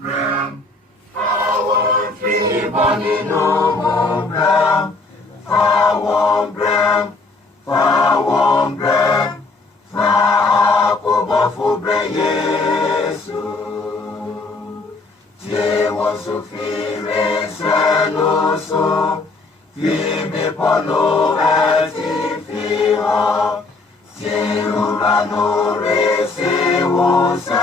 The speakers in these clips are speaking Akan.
Bram, our free money no more Bram, our Bram, fa kubafu bre Yesu, tie wasu fire saloso, fime polo ati fiho, tie urano rese wose.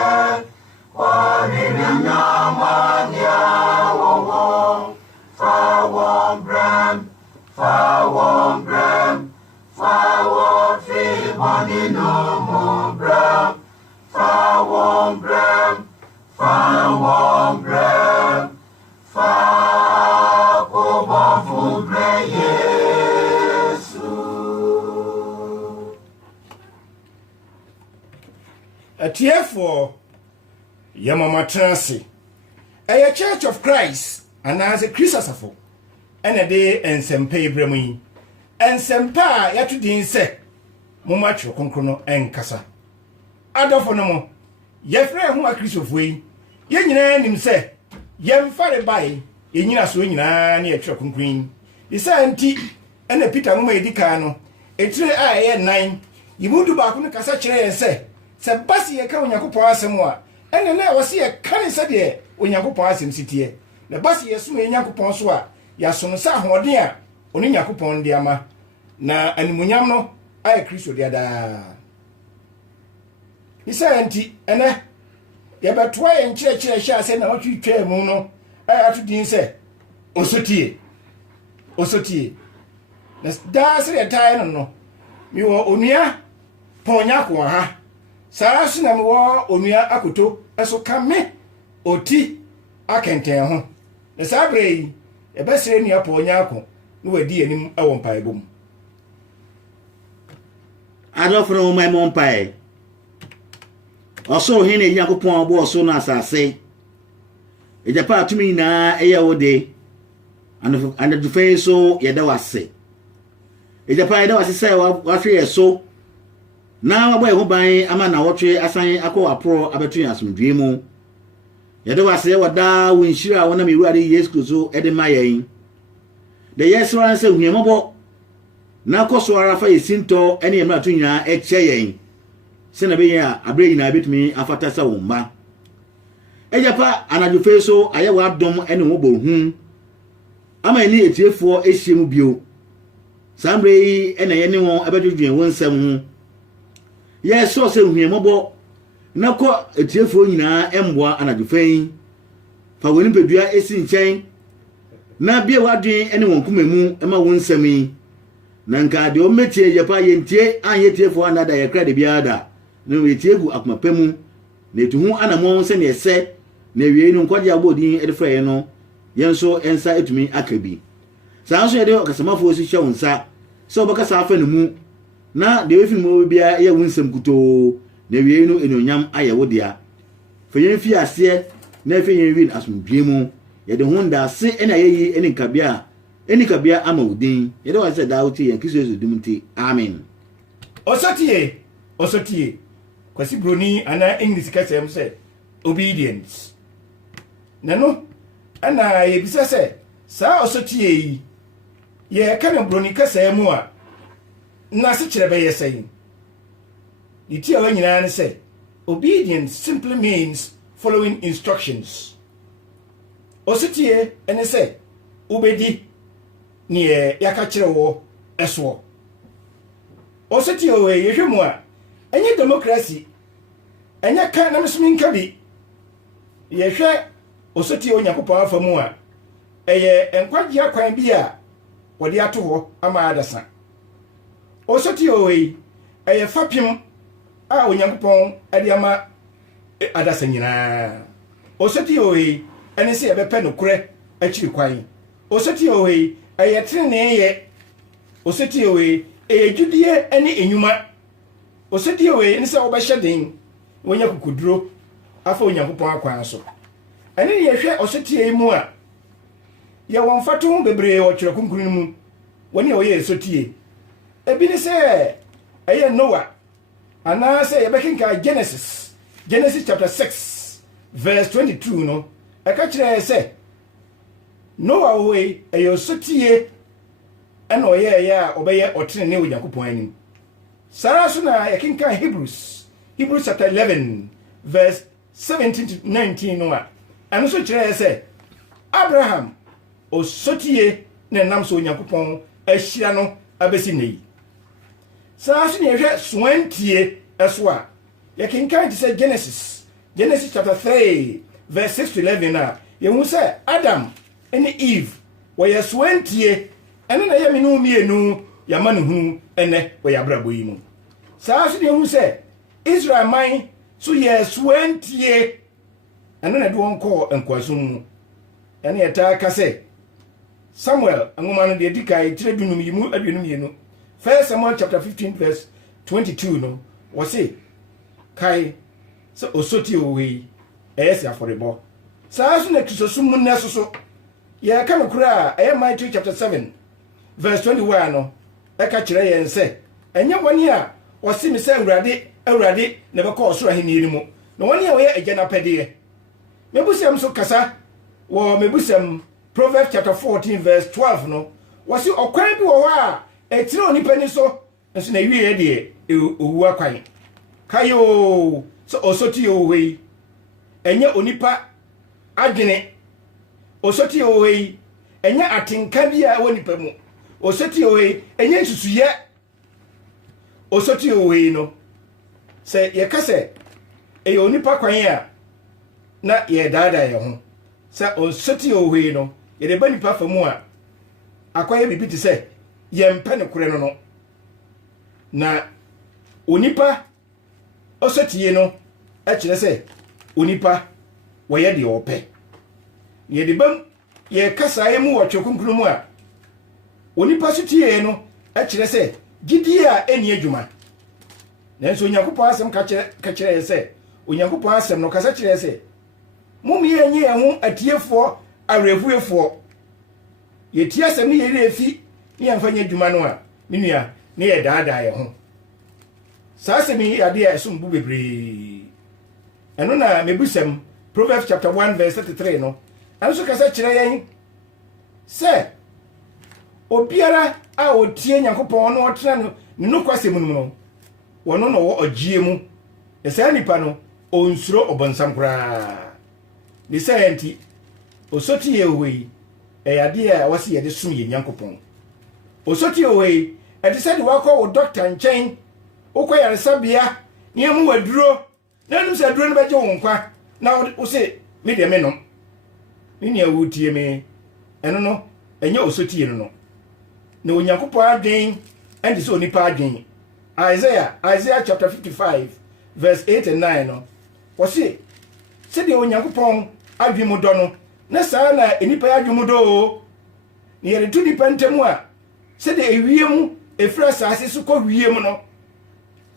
Free money no more Bram, kubafu bre Yesu. Therefore, Yamama Transi, a Church of Christ, and as a Christopher, and a day and some pay bremy, and some pa yatudin se, Mumacho Concrono and Cassa. Adofonomo, Yefre who a Christopher, Yen him say, Yem fare by, Yenina swing near Chocon Queen, the Santi, and a Peter Mume Dicano, a 3 I 9, you move to Bakuna Casache and say, Sebastia Kauna Kupa Samoa. And then I was here, can't say there when you go past him city. The bus yes, when you go swa, Yason Sa Hodia, only Yakupon Diama. Na and Munyamno, I Christo the other. He said, Auntie, and eh, yeah, but why and church shall send out you tell Mono. I have to din say, Osotie. That's a time no. You are Unia Ponyako, ha. Sarasi na mwa onua akoto eso kame oti akenten ho na sabre yi e besere nua ponya ako no wadi anim e won pae bom adofro my mon pae oso hene yakopon bo oso na asase e japa atumi na eya wode and the face so yeda wase e japa yeda wase sai wa hwe so na wabo eho ban ama na wotwe asan akọ apro abetu asomdwe mu yede wase wada wonhira wona mewuade Yesu Kristo ede mayen de yesu ran se huyemobo na koso ara fa yesinto ene emratu nyina eche yen se na be ya abre nyina betumi afata sa womba ejapa anajufe so ayewa adom ene wo bohu ama ni etiefo ehyemu bio sambre yi ene ye ne won abetu dwen wonsam hu yes so se huyemobo na ko etiefo nyina emboa anajufen fa woni pedua esi nchen na bia wadwen ene won kumemu ema wonsam yi na nka de o metie yepa yentie anye tiefo anada ye kra de biada na wetiegu akomapemu na etuhu anamon se ne ese na wie no nkwaje abodin edefra ye no yenso ensa etumi akabi sanso ye de okasamafo si hye wonsa se obakasa afa ne mu na de wefin mo bia ye wonsam kuto na wie no enonyam aye wodia fa yen fi ase na fa yen win asomdwe mu ye de honda se ena yeyi eni kabia ama udin ye de wase dauti yen kiso dumti amen osotie kwasi broni ana English ka sem se obedience nano ana ye bisa se sa osotie yi ye kana broni ka sem a na se kire be yesen iti awa nyina ne say obedience simply means following instructions. Osotie ene say ubedi ni yaka kire wo eso. Osotie o yehwemu a enye democracy enye kan na mesumi nka bi yehwe osotie onyakopa afamu a eye enkwagye akwan bi a wode ato ho ama adasa. Osotie o eye fapim a onyankopon ade ama adasa nyina. Osotie o ene se ebepe no kure akiri kwan. Osotie o eye trene ye. Osotie o ejudie ene enyuma. Osotie o ene se obehye den wonya kukuduro afa onyankopon akwan so. Ene ye hwe osotie mu a ye wonfato bebre o kire kunkunun mu woni o ye osotie ebi ni se eye Noah ana se ye bekinka Genesis chapter 6 verse 22 no eka kire se Noah we eyo sotie ana oye ya obeye otene ne Onyankopon anim Sara so na yakinka Hebrews chapter 11 verse 17 to 19 no a ano so kire se Abraham o sotie na nam so Onyankopon ahyira no abesi nei Sara so ne hwe soantie eso a yakinka say Genesis chapter 3 verse 6 to 11 na yehu say Adam and Eve were soantie ene na ye menu mienu yama ne hu ene we yabrabo yi mu Sara so ne hu say Israel man so ye soantie ene na de won ko enkwasum ene eta ka say Samuel angoma no de dikai tire dunum yi mu aduenum yenu 1 Samuel chapter 15 verse 22 no was say kai so osoti owe yes aforebo Sara so na kisosum mu na so ye ka no kura Matthew chapter 7 verse 21 no e ka kire yen se enye woni a wose mi se awurade ne be ko osoro ahini mu no woni a we agya pede mebusam so kasa wo mebusam Proverbs chapter 14 verse 12 no wose okwan bi wo a etire onipa ni so nso na wie de owu akwan kayo so osoti owe enye onipa adwene osoti owe enye atenka bia wonipa mu osoti owe enye nsusuye osoti owe no se ye kase e onipa kwan a na ye dada ye ho se osoti owe no ye de ba nipa famu a akwaye bibi ti se ye mpe ne kure no na onipa osotie no e kire se onipa wo ye de ope ye de bam ye kasa ye mu wo twekunkunu mu a onipa sotie no e kire se gidi a eni adwuma nanso Onyankopon asem ka kire se Onyankopon asem no kasa kire se mumye enye ho atiefo arefuefo ye tie asem ne ye refi ne yamfanya adwuma no a menua ne ye daada ye ho sasemi ade a esum bu bebre eno na mebusam Proverbs chapter 1 verse 33 no anso kasa kire yen se obiara a otie Nyankopon no otena no ne no kwasem no no wono no wo ogie mu esa nipa no onsuro obonsam kra ni senti osoti ye we ade a wase ye de sum ye Nyankopon osoti owe e de se de wakọ wo doctor nchen okoyare sabia ni emu waduro na nu se duro no beje wo nkwa na wo se me de me no ni awutie me eno no enye osoti ye no na Onyankopon adwen ende se onipa adwen Isaiah chapter 55 verse 8 and 9 no wo se de Onyankopon adwen mu do no na saa na enipa adwen mu do ni yere tu nipa ntemu a se de ewiem efra saase so ko wiem no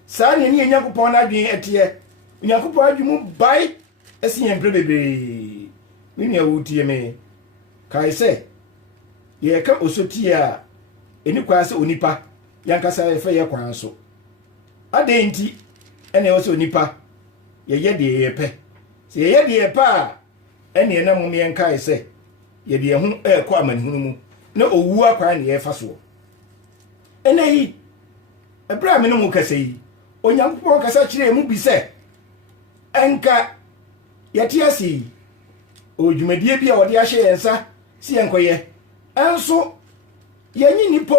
saa ne ni Onyankopon adwen etie Onyankopon adwen mu bai esien brebebe ni awutie me kai se ye ka osoti a eni kwa se onipa yankasa efe ye kwan so ade nti ene wo se onipa ye de ye pe se ye de ye pa ene na mu me kai se ye de hu ekọ amanihunu mu na owu akwa ne ye fa so ene yi ebra me no mu kase yi Onyankopon kasa kire mu bi se enka yati asi odwumadie bia wode ahye yensa si enkoye enso yanyi nipo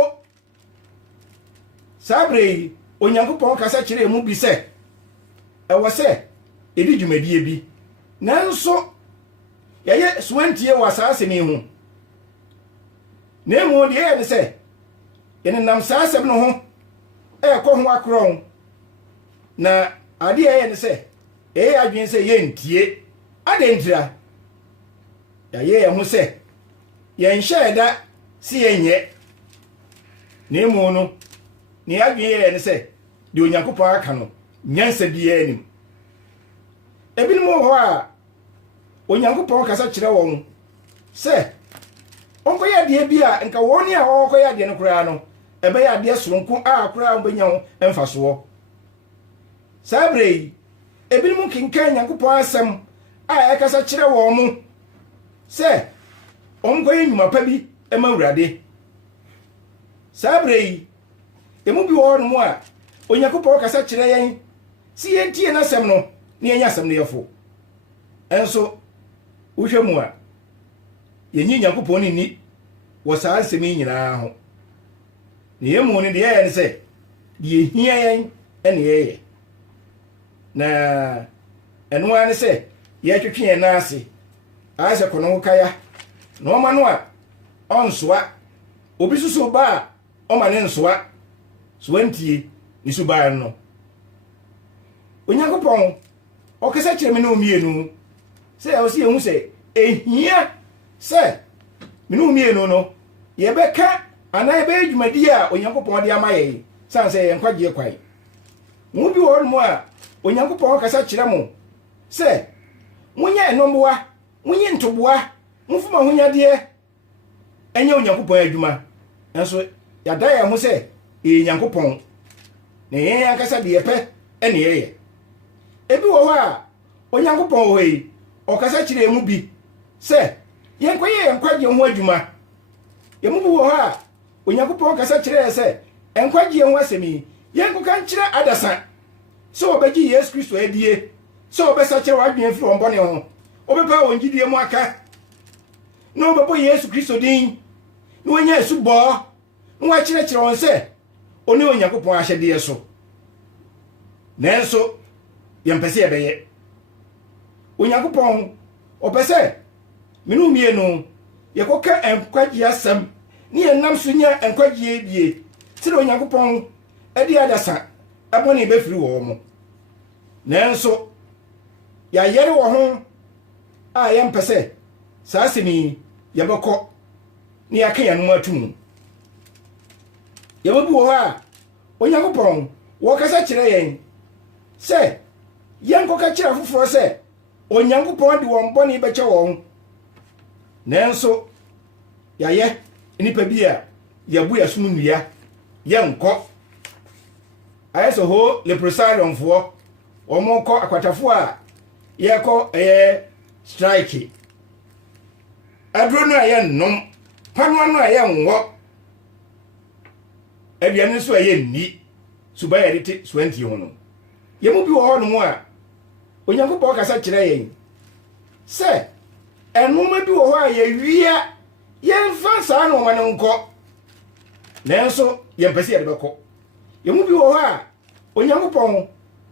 sabre Onyankopon kasa kire mu bi se ewo se edi dwumadie bi nanso yaye suantie wasase ne hu nemu de ye ne se ene nam saasem no ho ekọ ho akron na ade ye ne se adwen se ye ntie ade ntira yaye ho se ye nheda si yenye nemu no ni adwen ye ne se de Onyankopon aka no nyansa bi ye anim ebinim ho a Onyankopon kasa kire won se onko ya de bi a nka woni a onko ya de no kura no ebe ya de soronko a kura obenya ho emfaso sabre ebinim kinkan Onyankopon asem a ekasa kire won mu sɛ ɔnkɔyɛ nnwuma pa bi ma Awurade saa bere yi emu bi wɔ no mu a Onyankopɔn kasa kyerɛ yɛn si yɛntie n'asɛm no na yɛnyɛ asɛm no yɛfo ɛnso wohwɛ mu a yɛnyi Nyankopɔn ne ni wɔ saa nsɛm yi nyinaa ho na yɛmu no deɛ yɛyɛ ne sɛ deɛ hia yɛn ɛne yɛyɛ na ɛno ara ne sɛ yɛtwetwe yɛn nan ase ayɛ sɛ kɔnɔ ho kaya na ɔma no a ɔnsoa obi susu ba a ɔma ne nsoa so wantie ne suban no Onyankopɔn ɔkasa kyerɛ me ne omienu sɛ ɔsi ehu sɛ ehia sɛ me ne omienu no yɛbɛka anaa yɛbɛyɛ dwumadi a Onyankopɔn de ama yɛn san sɛ yɛn kwagye kwai mu bi wɔ mu a Onyankopɔn ɔkasa kyerɛ mo sɛ munyɛ enomboa munyi ntoboa mufuma honyadeɛ ɛnyɛ Onyankopɔn adwuma nso yɛda yɛn ho sɛ Nyankopɔn na yɛn ankasa deɛ pɛ ɛne yɛyɛ ebi wɔ hɔ a Onyankopɔn wɔ yi ɔkasa kyerɛ mu bi sɛ yɛnkɔyɛ yɛn kwagye ho adwuma yɛmu bi wɔ hɔ a Onyankopɔn kasa kyerɛ sɛ nkwagye ho asɛm yi yɛnkɔka nkyerɛ adasa sɛ wɔbɛgye Yesu Kristo adie sɛ wɔbɛsa kyerɛ wadwen firi wɔn bɔne ho wɔbɛpa wɔn gyidie mu aka na wɔbɛbɔ Yesu Kristo din na wɔnyɛ asubɔ na wɔakyerɛkyerɛ wɔn sɛ ɔne Onyankopɔn ahyɛdeɛ so nanso yɛmpɛ sɛ yɛbɛyɛ Onyankopɔn ɔpɛ sɛ me ne omienu yɛkɔka nkwagye asɛm ne yɛnam so nya nkwagye bie sɛ Onyankopɔn ɛde adasa ɛbɔne bɛfiri wɔ mo nanso yɛayɛre wɔ ho a yɛmpɛ sɛ saa asɛm yi yɛbɛkɔ ne yɛaka yɛn no atum yɛbɛbi wɔ hɔ a Onyankopɔn wɔkasa kyerɛ yɛn sɛ yɛnkɔka kyerɛ afoforɔ sɛ Onyankopɔn de wɔn bɔne bɛkyɛ wɔn nanso yɛayɛ nipa bi a yɛbu yɛsom nnua yɛnkɔ ayɛ sɛ hɔ leprosariumfoɔ wɔn kɔ akwatafoɔ a yɛkɔ strike aduro no a yɛnnom panoa no a yɛnwɔ aduane nso a yɛnni suba yɛde te soantie ho no yɛmu bi wɔ hɔ no mu a Onyankopɔn kasa kyerɛ yɛn sɛ ɛnoma bi wɔ hɔ a yɛwia yɛmfa saa noma no nkɔ nanso yɛmpɛ sɛ yɛde bɛkɔ yɛmu bi wɔ hɔ a Onyankopɔn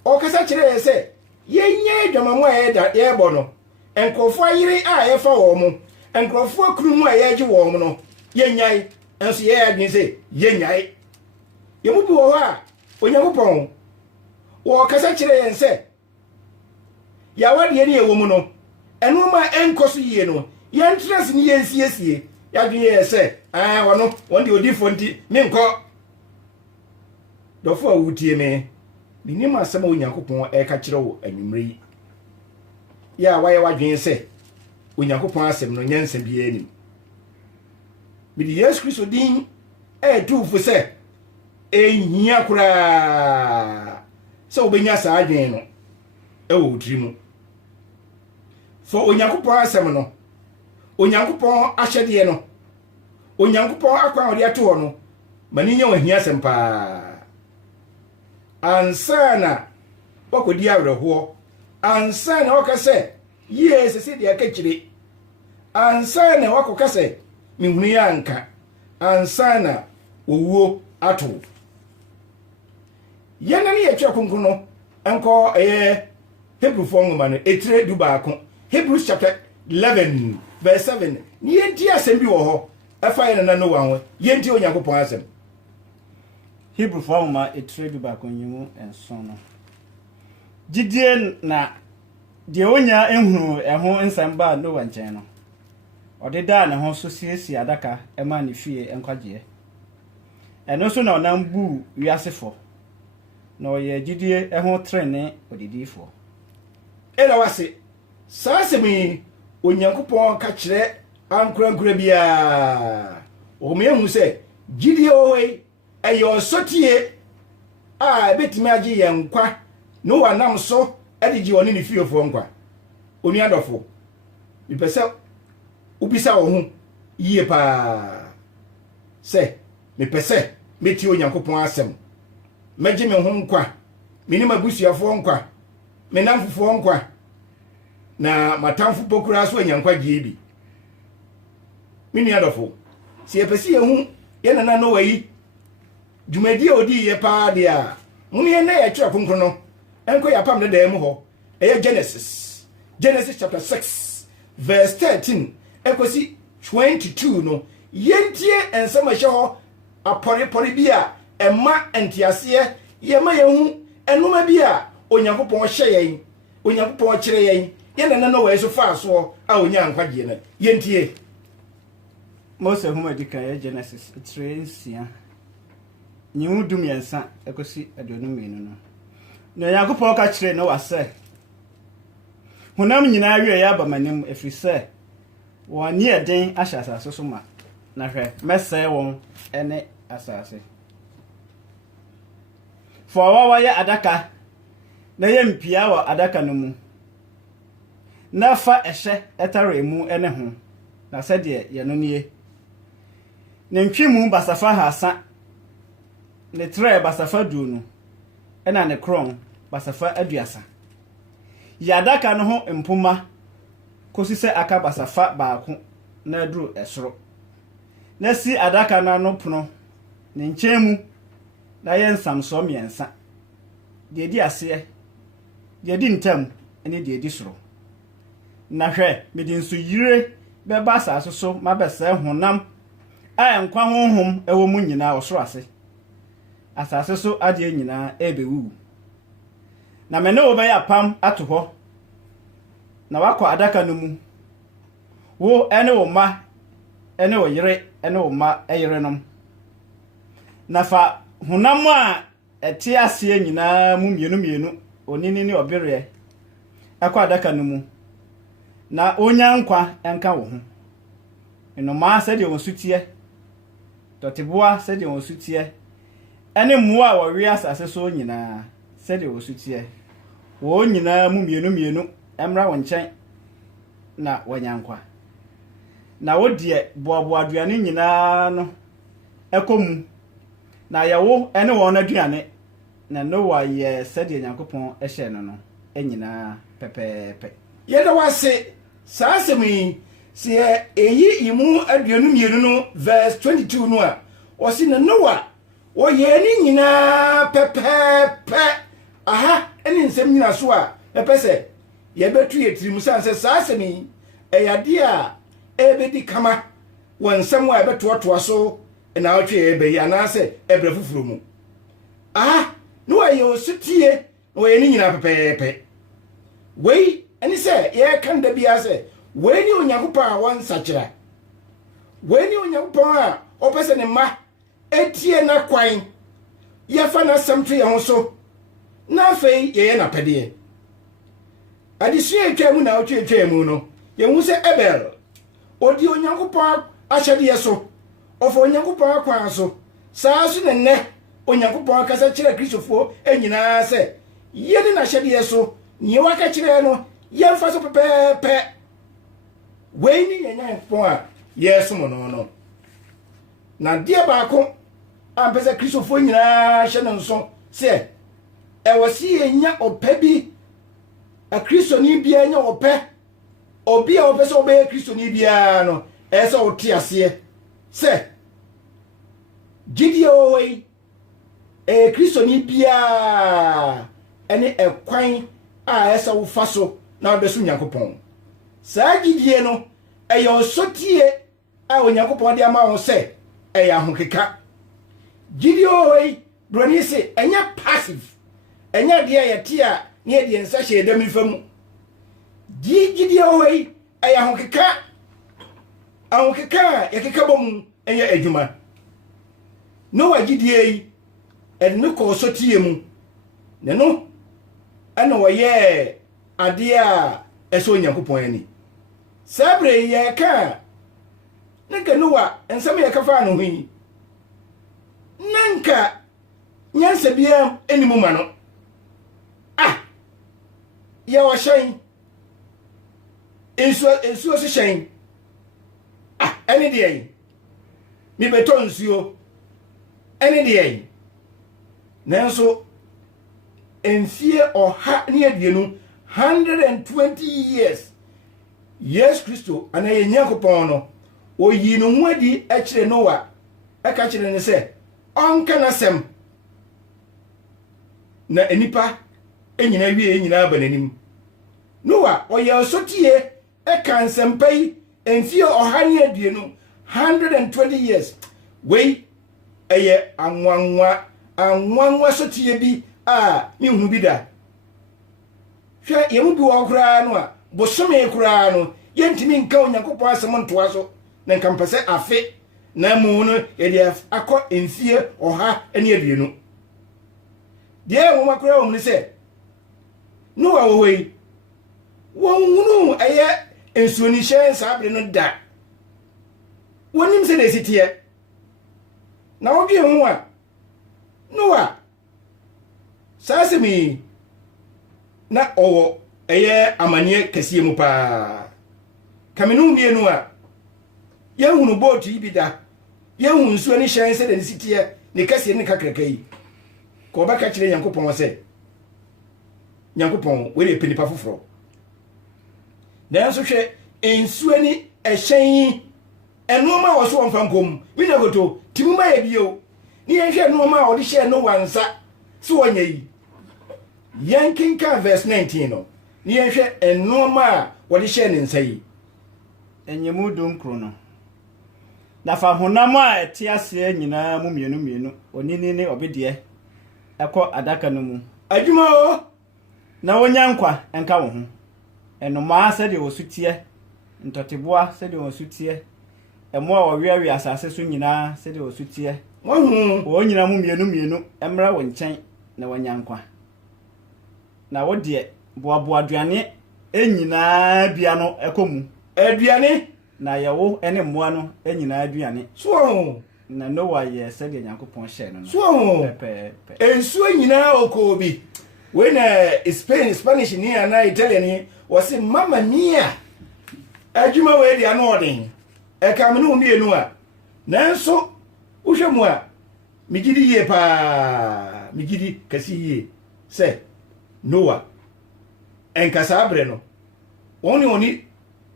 ɔkasa kyerɛ yɛn sɛ yɛnyɛ adwamamu a yɛbɔ no nkurɔfoɔ ayere a yɛfa wɔn mo nkurɔfoɔ kunu mu a yɛgye wɔn no yɛnyae nso yɛyɛ adwene sɛ yɛnyae yɛmu bi wɔ hɔ a Onyankopɔn wɔkasa kyerɛ yɛn sɛ yɛawadeɛ ne yɛwɔ mu no ɛnoma ɛnkɔ so yie no yɛntena se ne yɛnsiesie yɛadwene yɛ sɛ wɔn de odifoɔ nti menkɔ dɔfo a wotie me nim asɛm a Onyankopɔn ɛka kyerɛ wo anwummere yi yɛ a wayɛ wadwene sɛ Onyankopɔn asɛm no nyɛ nsɛm biara anim mede Yesu Kristo din ɛɛtuufo sɛ ɛhia koraa sɛ wobɛnya saa adwene no ɛwɔ wo tiri mu for Onyankopɔn asɛm no Onyankopɔn ahyɛdeɛ no Onyankopɔn akwan a ɔde ato hɔ no ma ne nyɛ wɔ ahia asɛm paa ansa na wakɔdi awerɛhoɔ ansa na wɔka sɛ yie sɛsɛ deɛ aka kyire ansa na wakɔka sɛ mehunu yɛ anka ansa na owuo ato yɛna ne yɛtwa kronkron no ɛnkɔ Hebrefoɔ nwoma no etire du baako Hebrews chapter 11 verse 7 ne yɛnti asɛm bi wɔ hɔ ɛfa yɛ nana Noa ho yɛnti Onyankopɔn asɛm Hebrefoɔ nwoma etire du baako nyimu nson no gidie na deɛ onya ehunu ɛho nsɛm ba Noa nkyɛn no ɔde daa ne ho so siesie adaka ɛma ne fie nkwagyeɛ ɛno so na ɔnam bu wiasefo na ɔyɛ gidie ɛho trene odidifoɔ ɛna wase saa asɛm yi Onyankopɔn ka kyerɛ ankorankora biara ɔmo ehu sɛ gidie ɔhɔ ɛyɛ ɔsɔtie a ebetimi agye yɛn nkwa Noa nam so ɛde gye ɔne ne fiefoɔ nkwa onua dɔfo mepɛ sɛ wobisa wo ho yie pa se me pese meti onyankopon asem meje me ho nkwa mini mabusuafo nkwa me namfofo nkwa na matamfo pokura so onyankwa gye bi mini adofo si epesi ehu ye nana no wayi dwumadi odi ye pa de a muni ye na ye twa konkro no enko ya pam ne da mu ho eye Genesis chapter 6 verse 13 ekosi 22 no yentie ensem a hye ho apore bi a emma entiase ye ma ye hu enoma bi a onyankopon hye yen onyankopon kire yen ye nana no wayi so fa so a onyankwagie na yentie Mose humadika ya Genesis 3:9 nyiwu dum yensa ekosi aduonu menu no na yakopon ka kire no wase honam nyina awie ya bamanim efrise woni eden ahya asase so ma na hwe mese won ene asase fowa ya adaka na ye mpia wa adaka no mu na fa ehye etare mu ene ho na sede ye no nie ne ntwimu basafa hasa ne tre basafa duonu ena ne kron basafa aduasa yadaka no ho mpoma kosi se aka basafa baako na aduru esoro na si adaka na no pono ne nkyemu na ye nsamso miensa de di ase de di ntam ene de di soro na hwe mede nso yire be ba asase so mabese honam a nkwa honhom ewo mu nyina osoro ase asase so ade nyina ebewu na mene wo be ya pam ato ho na wakọ adaka no mu wo ene wo ma ene wo yire ene wo ma eyire nom na fa honam a ete ase nyina mu mienu onini ne obere akọ adaka no mu na onya nkwa enka wo ho eno ma se de wonsutie toteboa se de wonsutie ene muwa wo wi asase so nyina se de wonsutie wo nyina mu mienu emra wonchen na wanyankwa na wodie boabo aduane nyina no ekomu na yawo ene won aduane na no wa ye se de nyankopon ehye no no enyina pepepe ye da wase saasemi se eyi imu aduanu mienu no verse 22 no a osi na Noah wo ye ni nyina pepepe aha eni nsem nyina so a epese ye betu ye tirimu sanse saasemi eyade a ebedi kama wonsem wa ebetoto so na otwe ebeyi anase ebrefufuru mu aha no ye osutie no ye ni nyina pepepe wei eni se ye kan da bia se wei ni onyankopon a wonsachira wei ni onyankopon a opese ne ma etie na kwan ye fa na samtwe ye ho so na fei ye na pede adisue etwa mu na otwe mu no ye hu se Abel odi onyankopon ahyede ye so ofo onyankopon akwan so saa so ne ne onyankopon akasa kire kristofo enyina se ye ni na hyede ye so ni waka kire no ye mfa so pepepe wei ni ye nyankopon a ye so mo no na dia baako ampese kristofo nyina hye no nso se e wosi enya opa a kristoni bia nya opa obi a opese obe kristoni bia no ese oti ase se gidio wei kristoni bia ene ekwan a ese wo faso na obesu nyankopon saa gidie no eyo sotie a onyankopon de ama wo se eya hokeka gidio wei broni se enya passive enya de yete a ne de nsa hye dem fam gidio wei eya hokeka ahokeka yakeka bom enya adwuma no wa gidie yi enu ko sotie mu ne no ana woye ade a eso nyankopon ani sabre ye ka nka Noah ensem ye ka fa no hwi nanka nyansa bia enimu ma no ya wa shen ensuo so shen ɛne deɛ mi beto nsuo ɛne deɛ nanso enfie ɔha ne aduonu 120 years yes Kristo ana ye Nyankopɔn no oyi no ho adi ɛkyerɛ Noa ɛka kyerɛ ne sɛ ɔnka nasɛm na enipa enyina wie enyina abananim Noa ɔyɛ osotie ɛka nsɛmpa yi enfie ɔha ne aduonu 120 years wei ɛyɛ anwanwa sotie bi a mi hunu bi da hwɛ yɛmu bi wɔ koraa no a bosome koraa no yɛntimi nka Onyankopɔn asɛm ntoa so na nka mpɛsɛ afe na mu no yɛde akɔ mfie ɔha ne aduonu deɛ wɔn koraa wɔn ne sɛ Noa wɔ wei wɔn hunu ɛyɛ nsuoni hyɛn saa bere no da wɔnim sɛ desi teɛ na wɔdwe ho a Noa saa sɛmi na ɔwɔ ɛyɛ amaniɛ kɛseɛ mu paa kamenu mienu a yɛhunu boat yi bi da yɛhunu nsuo ne hyɛn sɛ desi teɛ ne kɛseɛ ne kakraka yi ko ba ka kyerɛ Nyankopɔn sɛ Nyankopɔn wɛrɛ penipa foforɔ nanso hwɛ nsuo ne ɛhyɛn ɛnoma wɔ so wɔmfa nkom bi na goto timuma yɛ bio ni yɛhwɛ ɛnoma a ɔde hyɛ no wansa so wɔnya yi yankinka verse 19 no ni yɛhwɛ ɛnoma a wɔde hyɛ ne nsa yi enyemu dunkro no na fa honam a ɛte ase nyinaa mu mienu onini ne obedie ɛkɔ adaka no mu adwuma o na wonya nkwa enka wo ho ɛnoma sɛ de wosutie ntɔteboa sɛ de wosutie ɛmo a wɔwiawi asase so nyinaa sɛ de wosutie wo nyina mu mienu ɛmra wo nkyɛn na wonya nkwa na wo de boaboa aduane enyinaa bia no ekomu aduane na yewo ene mmoa no enyinaa aduane so na Noa ye sɛ de Nyankopɔn hyɛ no so ensuo nyinaa okobi we na Spanish ni ana Italian ni wose mama mia adwuma we de ano ɔden ɛka me no mienu a nanso wohwɛ mu a migidi yie paa migidi kasi yie sɛ Noa enkasa abre no oni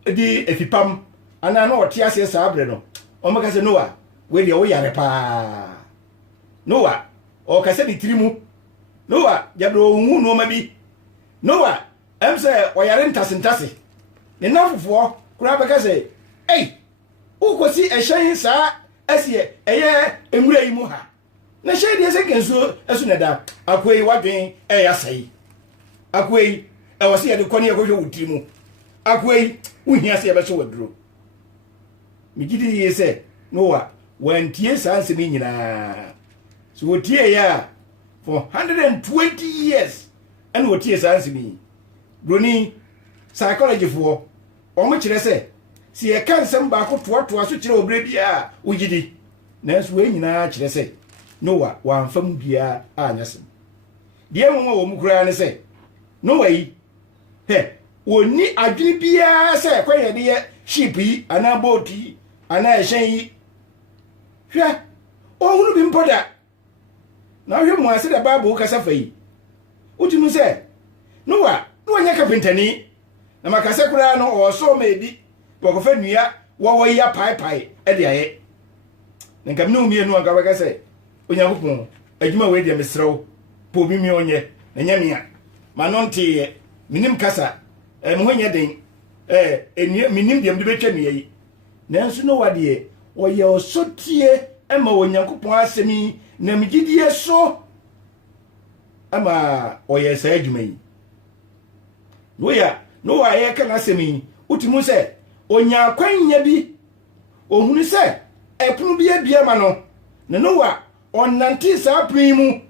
di efipam ana na ɔte ase sa abre no ɔmaka sɛ Noa we de wo yare paa Noa ɔkasa di tirimu Noa jabro hu no ma bi Noa sɛ ɔyare ntase ne nafofo kura bɛka sɛ ukosi ɛhyɛn saa ɛsiɛ ɛyɛ emura yi mu ha na hyɛn deɛ sɛ kensuo ɛso na da akoi wadwen ɛyɛ asɛe akoi ɛwɔ sɛ yɛde kɔne yɛkɔhwɛ wo tiri mu akoi wohia sɛ yɛbɛhyɛ waduro megidi yie sɛ Noa wantie saa nsɛm nyinaa so wotie yɛ a for 120 years ɛna wotie saa nsɛm yi broni psychology foɔ ɔmo kyerɛ sɛ si yɛ ka nsɛm baako toatoa so kyerɛ obre bia wogidi nanso we nyinaa kyerɛ sɛ Noa wamfa mu bia anyasem deɛ wɔn a wɔn kura ne sɛ Noa yi woni adwene bia sɛ kwan yɛ de yɛ ship yi ana boat yi ana ɛhyɛn yi hwɛ ɔhunu bi mpoda na hwɛ mu ase da Bible kasa fa yi wotunu sɛ Noa no wanya kapentani na makasa kura no ɔso ma ebi wɔkɔfa nnua wɔwɔ ya paipai ɛde ayɛ nka me no mienu anka bɛka sɛ Onyankopɔn adwuma wei deɛ mesrɛw po bi mi onye na nyame a ma no nteɛ minim kasa mo honyɛ den minim deɛ mde betwa ne yi nanso no wadeɛ ɔyɛ osotie ɛma Onyankopɔn asɛmi na migidie so ama ɔyɛ saa adwuma yi no wa yɛ ka na asɛmi utimu sɛ onya kwanya bi ohunu sɛ ɛpono bi abia ma no na Noa ɔnante saa prin mu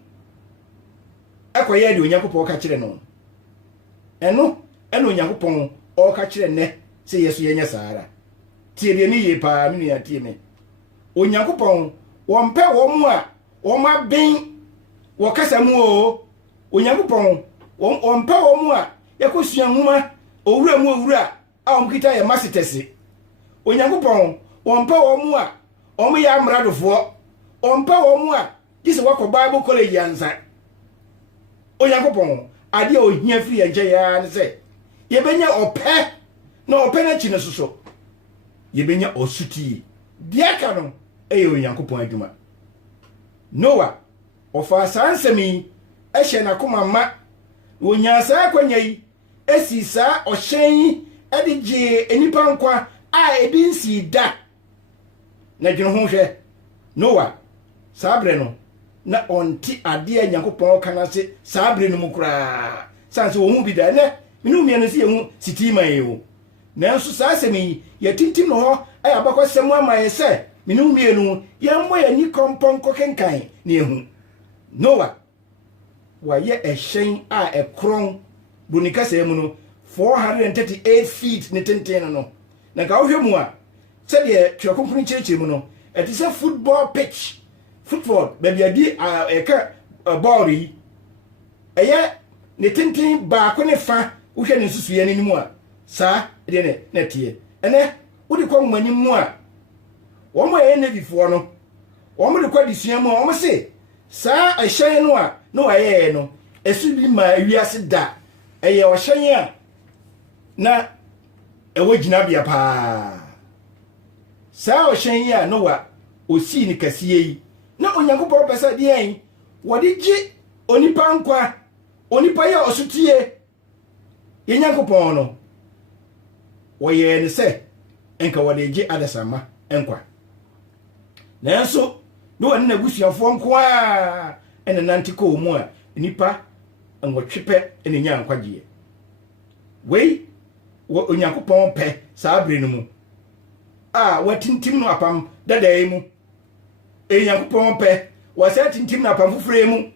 ɛkɔyɛ de Onyankopɔn ka kyerɛ no ɛno ɛna Onyankopɔn ɔka kyerɛ nɛ sɛ yesu yɛnya saara tie de ne yie paa me nua tie me Onyankopɔn wɔmpɛ wɔn mu a wɔn aben wɔkasa mu o Onyankopɔn wɔmpɛ wɔn mu a yɛkɔsua nwoma owura mu owura a wɔn kita yɛ masitɛse Onyankopɔn Ompa omu a omu ya amradofo. Ompa omu a gise wako Bible college ansa. Onyankopɔn ade ohia firi enje ya ne se yebenya opɛ na opɛ na chi ne soso yebenya osuti diaka no eye Onyankopɔn adwuma. Noah ofa sansemi ehye na koma ma wonyasa akwanya yi esi sa ohyen ede gye enipa nkwa a ebi nsi da na dwene ho hwɛ Noah sabre no na onti ade a Nyankopɔn kana se sabre no mu kura sanse wo hu bi da ne minu mi no se hu sitima yewo nanso sa asemi yetintim no ho aya bakɔsɛm ama ye se minu mi no ye mmɔ ye ni kompɔn kokenkan ne ehu Noah wa ye ehyen a ekron bunika se mu no 438 feet ne tenten no na ka wo hwɛ mu a se de twakonkun kyerɛkyerɛ mu no it is a football pitch football baby adi eka ball yi eye ne tenten ba ko ne fa wo hwɛ ne susuye ne nimu a sa de ne na tie ene wo de ko nwani mu a wo mo ye navy fo no wo mo de ko disua mu wo mo se sa ehyen no a no aye no esu bi ma awiase da eye o hyen a na ewo gina bia pa sa o hyen a no wa osi ni kasiye yi na Onyankopɔn pesa de en wode gi onipa nkwa onipa ya osutie ye Nyankopɔn no wo ye ne se enka wode gi adasama enkwa nanso no wan na busuafo nko a ene nante ko mu a nipa nwotwepe ene nya nkwagye wei wo Onyankopɔn pɛ sabre no mu a watintim no apam dadae mu Onyankopɔn pɛ wasa tintim no apam fofore mu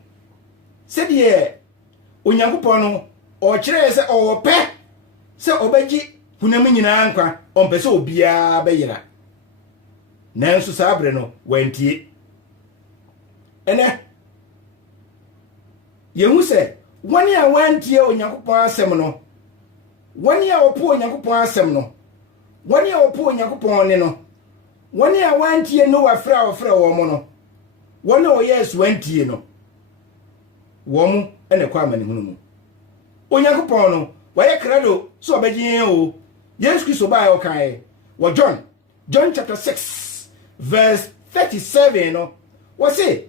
se de Onyankopɔn no o kyerɛ se o pɛ se obagye hunam nyina nkwa o pɛ se obia bɛyera nanso sabre no wantie ene yehu se wani a wantie Onyankopɔn asɛm no wani a opo Onyankopɔn asɛm no wani a opo Onyankopɔn ne no wani a wantie no wafra wo mo no wani o yes wantie no wo mo ene kwa amane hunu mu Onyankopɔn no waye krado so obagye o Yesu Kristo ba ya okai wo John chapter 6 verse 37 no wo say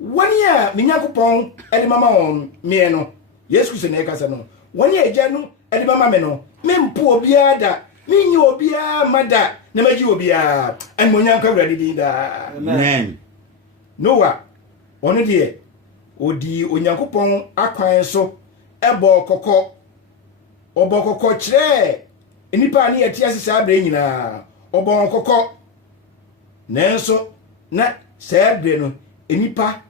wani a Nyankopɔn ede mama on me no Yesu Kristo na ekasa no wani agya no ede mama me no mempo obia da minyi obia mada na maji obia amonyanka wurade din da Amen. Noah ono de odi Onyankopɔn akwan so ebo kokɔ kyerɛ enipa ne yɛte ase saa bre nyina obo kokɔ nanso na saa bre no enipa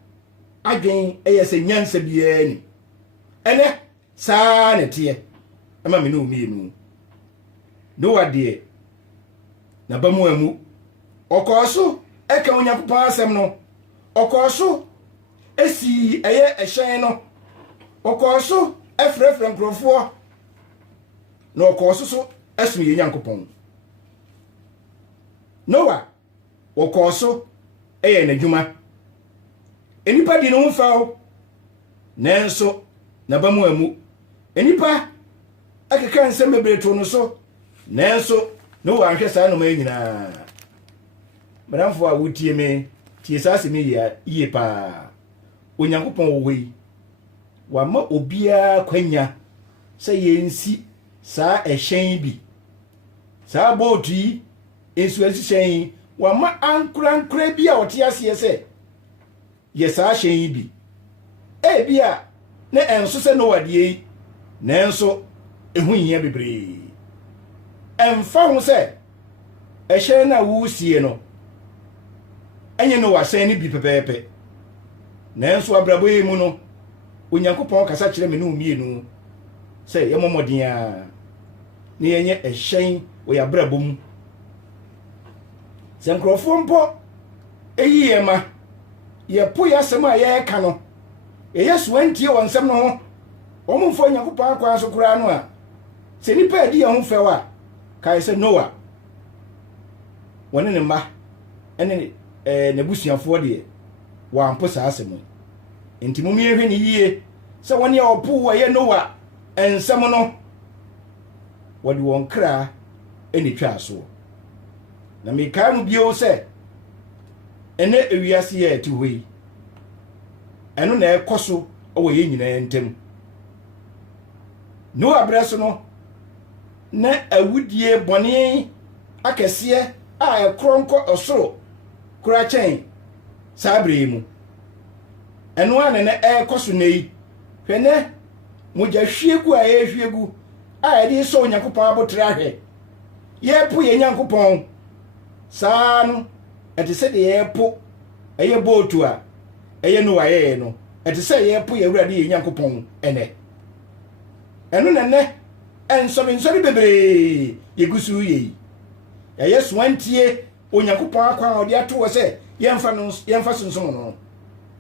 adwen eyese nyansa biaa ni ene saa ne tie ama me no mienu Noah de na bamu amu okoso eka Onyankopɔn asɛm no okoso esi eye ehyen no okoso efrefre nkrofo na okoso so esu ye Nyankopɔn Noah okoso eye n'adwuma enipa di no mfaw nanso na bamu amu enipa akeka nsɛm bebre to no so nanso no anhwɛ saa no ma nyina madamfo a wotie me tie saa se me yie pa Onyankopɔn wo yi wa ma obia kwanya sɛ yensi saa ehyen bi saa boat yi ensu ehyen wa ma ankura bi a wote ase sɛ ye saa hyen bi bia na enso sɛ no wade yi nanso ehu yia bebre emfa ho sɛ ehyen na wo sie no enye no wasen ni bi pepepe nanso abrabo yi mu no Onyankopɔn kasa kyerɛ me no mienu sɛ ye momoden a ne yenye ehyen wo ya brabo mu sɛ nkrofo mpo eyi ye ma ye po ya sɛm a ye ka no yesu wantie won sɛm no ho omumfo Onyankopɔn akwa so kura no a sɛ nipa edi ye ho fɛwa kai sɛ Noah wɔne ne mma ɛne n'abusuafoɔ deɛ wɔampo saa asɛm nti mo miehwɛ ne yie sɛ wɔne a ɔpo wɔyɛ Noa nsɛm no wɔde wɔn kra ɛne twa so na mekae mu bio sɛ ɛnɛ ewiase yɛ ɛte hɔ yi ɛno na ɛkɔ so ɔwɔ yɛn nyinaa ntam Noa brɛ so no na awudie bɔne akɛseɛ a ɛkorɔ nkɔ ɔsoro kora kyɛn saa bere mu ɛno a na ɛkɔ so na yi hwɛ nɛ mogya hwiegu a ɛhwiegu a yɛde sɔ Onyankopɔn abotre ahwɛ yɛpo yɛ Nyankopɔn saa no ɛte sɛ de yɛpo ɛyɛ bootu a ɛyɛ Noa yɛyɛ no ɛte sɛ yɛpo yɛ Awurade yɛ Nyankopɔn ɛnɛ ɛno nɛnɛ ɛnsɔre bebree yɛgu so yɛ yi yɛyɛ soantie Onyankopɔn akwan a ɔde ato wɔ sɛ yɛmfa sonsom no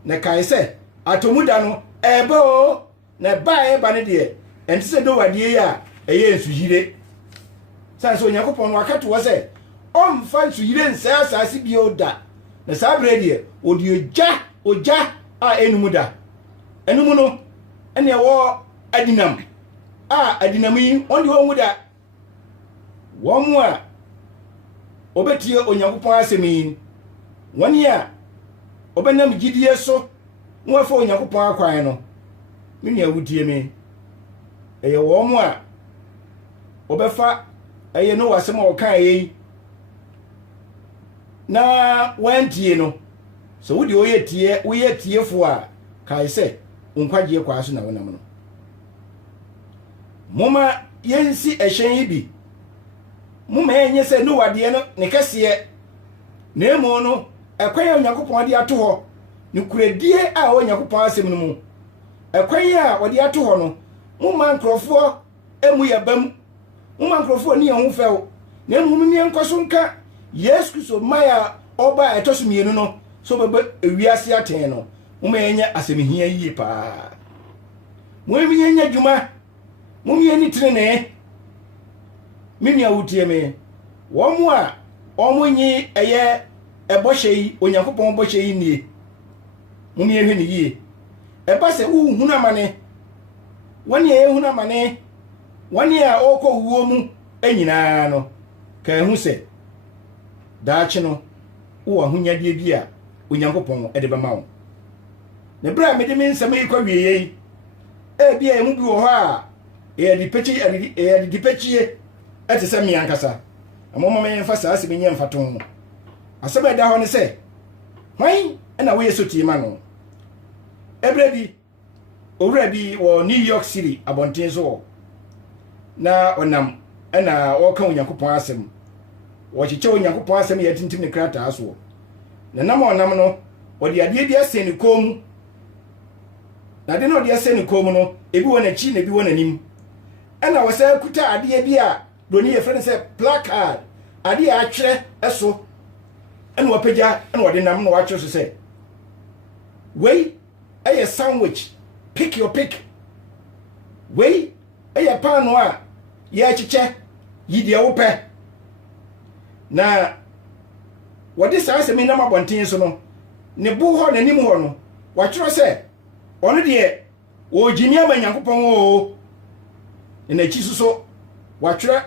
na kae sɛ atomuda no ɛbɛ o na ba ɛba ne deɛ ɛnte sɛ Noa deɛ yi a ɛyɛ nsuyire sane sɛ Onyankopɔn no aka to wɔ sɛ ɔmfa nsuyire nsɛe asase bio da na saa berɛ deɛ ɔde ogya a ɛnum da ɛnum no ɛne ɛwɔ adinam a adinam yi ɔnde wɔn mu da wɔn mu a ɔbɛtie Onyankopɔn asɛm yi wɔn a ɔbɛnam gyidie so na wɔafa Onyankopɔn akwan no me nua wotie me ɛyɛ wɔn mu a ɔbɛfa ɛyɛ no wasɛm a ɔka yi na wɔntie no so wode woyɛ tiefo a kae sɛ nkwagye kwa so na wonam no moma yɛnsi ɛhyɛn yi bi moma yɛnyɛ sɛ Noa deɛ no ne kɛseɛ na emu no ɛkwan a Onyankopɔn de ato hɔ ne kuradie a Onyankopɔn asɛm no mu ɛkwan a wɔde ato hɔ no moma nkurɔfoɔ emu yɛ bam moma nkurɔfoɔ ne yɛn ho fɛw na emu mmea nkɔ so nka Yesu Kristo maya ɔba ɛtɔ so mmienu no so bɛbɛ ewiase atɛn no moma yɛnyɛ asɛmhia yie paa mo yɛnyɛ dwuma mo yɛni trene me nua wotie me wɔn mo a wɔn nyi ɛyɛ ɛbɔhyɛ yi Onyankopɔn bɔhyɛ yi nie mo yɛhwɛ ne yie ɛba sɛ wohunu amane wɔn yɛ ehunu amane wɔn a ɔkɔ wuo mu anyinaa no ka ehu sɛ daakye no wo ahonyadie bi a Onyankopɔn ɛde bɛma wo ne bra me de me nsɛm yi kɔ wie yi ebi a emu bi wɔ hɔ a ɛyɛ di pɛkyie ɛte sɛ me ankasa amoma me yɛmfa saa asɛm nyɛ mfa to asɛm ɛda hɔ ne sɛ hwan ɛna woyɛ sotie ma no ɛbrɛ bi owura bi wɔ New York City abɔnten so wɔ na ɔnam ɛna ɔka Onyankopɔn asɛm wɔkyekyɛ Onyankopɔn asɛm yɛ tintim ne krataa so na nam ɔnam no ɔde adeɛ bi asɛ ne kɔn mu na de no ɔde asɛ ne kɔn mu no ebi wɔ n'akyi na ebi wɔ n'anim ɛna wɔsɛ kuta adeɛ bi a doni yɛ frɛ ne sɛ placard adeɛ a atwerɛ ɛso ɛna wɔpagya ɛna wɔde nam na wɔatwerɛ so sɛ wei ɛyɛ sandwich pick your pick wei ɛyɛ paano a yɛakyekyɛ yi deɛ wopɛ na wɔde saa asɛm nam abɔnten so no ne bo hɔ n'anim hɔ no wɔatwerɛ sɛ ɔno deɛ wɔgyimi ama Nyankopɔn o na n'akyi so wɔatwerɛ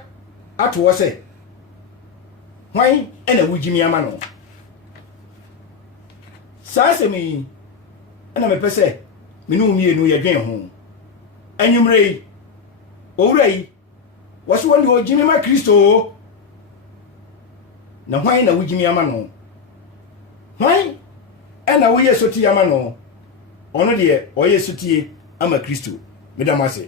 ato hɔ sɛ hwan ɛna wogyimi ama no saa asɛm yi ɛna mepɛ sɛ mene wo mmienu yɛdwen ho anwummerɛ yi owura yi wɔso wɔn deɛ ɔgyimi ma Kristo na hwan na wogyimi ama no hwan ɛna woyɛ sotie ama no ɔno deɛ ɔyɛ sotie ama Kristo medam ase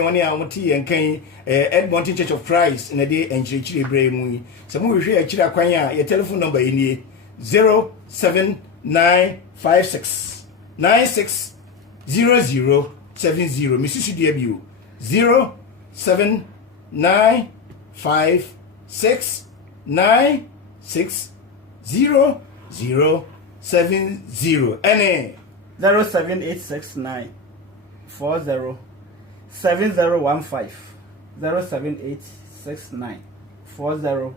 wɔne a wɔte yɛn kan Edmonton Church of Christ na de enkyerɛkyerɛ brɛ mu yi sɛ mo hwehwɛ akyirɛ akwan a yɛ telephone number yi nie 07956 960070 Mrs. Diabio 07956 960070 any 07869 40 7015 07869 40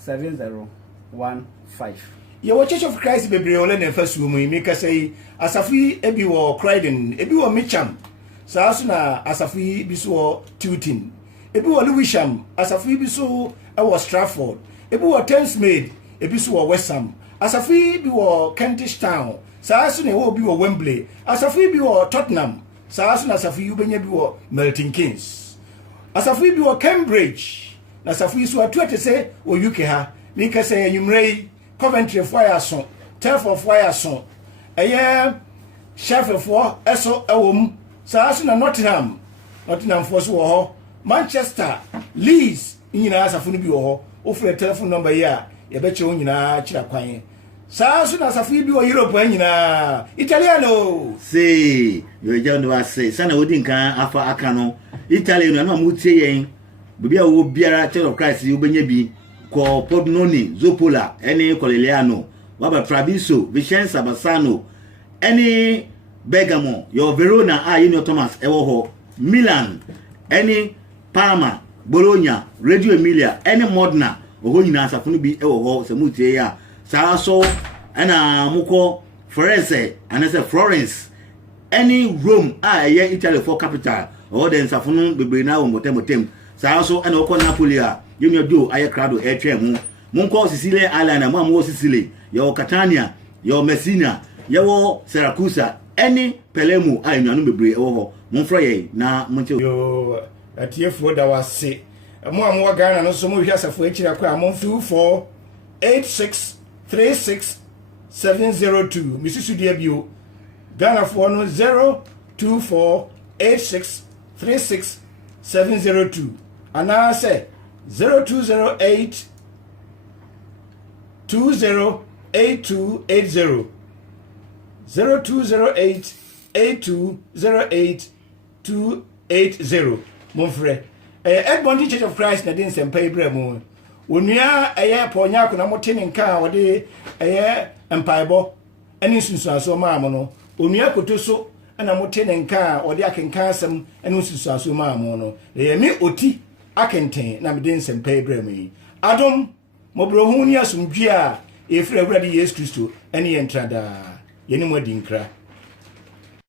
7015. Your Church of Christ bebre ole na fasu mu mi ka say asafi ebi wo Croydon ebi wo Mitcham saaso na asafi bi so Tooting ebi wo Lewisham asafi bi so e wo Stratford ebi wo Thamesmead ebi so wo West Ham asafi bi wo Kentish Town saaso na wo bi wo Wembley asafi bi wo Tottenham saaso na asafi ubenya bi wo Milton Keynes asafi bi wo Cambridge na asafi so atuate se wo UK ha mi ka say enyumrei Coventry fire son, Telford fire son. Sheffield for eso ewom. Saaso na Nottingham for so ho. Manchester, Leeds, nyina asafo no bi wo ho. Ofre telephone number ya, ye be che nyina kira kwan. Saaso na asafo bi wo Europe nyina. Italiano. Say, you just do say, sana odi nkan afa aka no. Italy no na mu tie yen. Bibia wo biara Church of Christ you benya bi. Ko Podnoni, Zopola, any Coleliano, Waba Traviso, Vicenza Bassano, any Bergamo, your Verona, Thomas, Ewoho, Milan, any Parma, Bologna, Reggio Emilia, any Modena, Ohoina, Safunubi, Ewoho, Samutia, Saraso, and Muko, Firenze, and as a Florence, any Rome, Italy for capital, or then Safunu, Bibina, Motem, Saraso, and Oko Napolia. You do I crowd air train. Monco Sicily Island and Mammo Sicily, your Catania, your Messina, your Siracusa, any Pelemu, I know be over Monfrey, na Monte. Yo, at year 4 that was say. A more Ghana and also more years of which I cry among 248636702. Mrs. Udiabio Ghana for 02486366702. And I say 0208 208280 0208 8208 280 Monfre Edmonton Church of Christ na den sempa Ibrahim onua ponya ko na motene nka wode empaibo eni sunsuaso maamo no onua kotoso na motene nka wode akenka asem eni sunsuaso maamo no mi oti akenten na meden sempa Ibrahim adom mobrohu ni asumdwe a efiri awurade Yesu Kristo eni entrada yeni modi nkra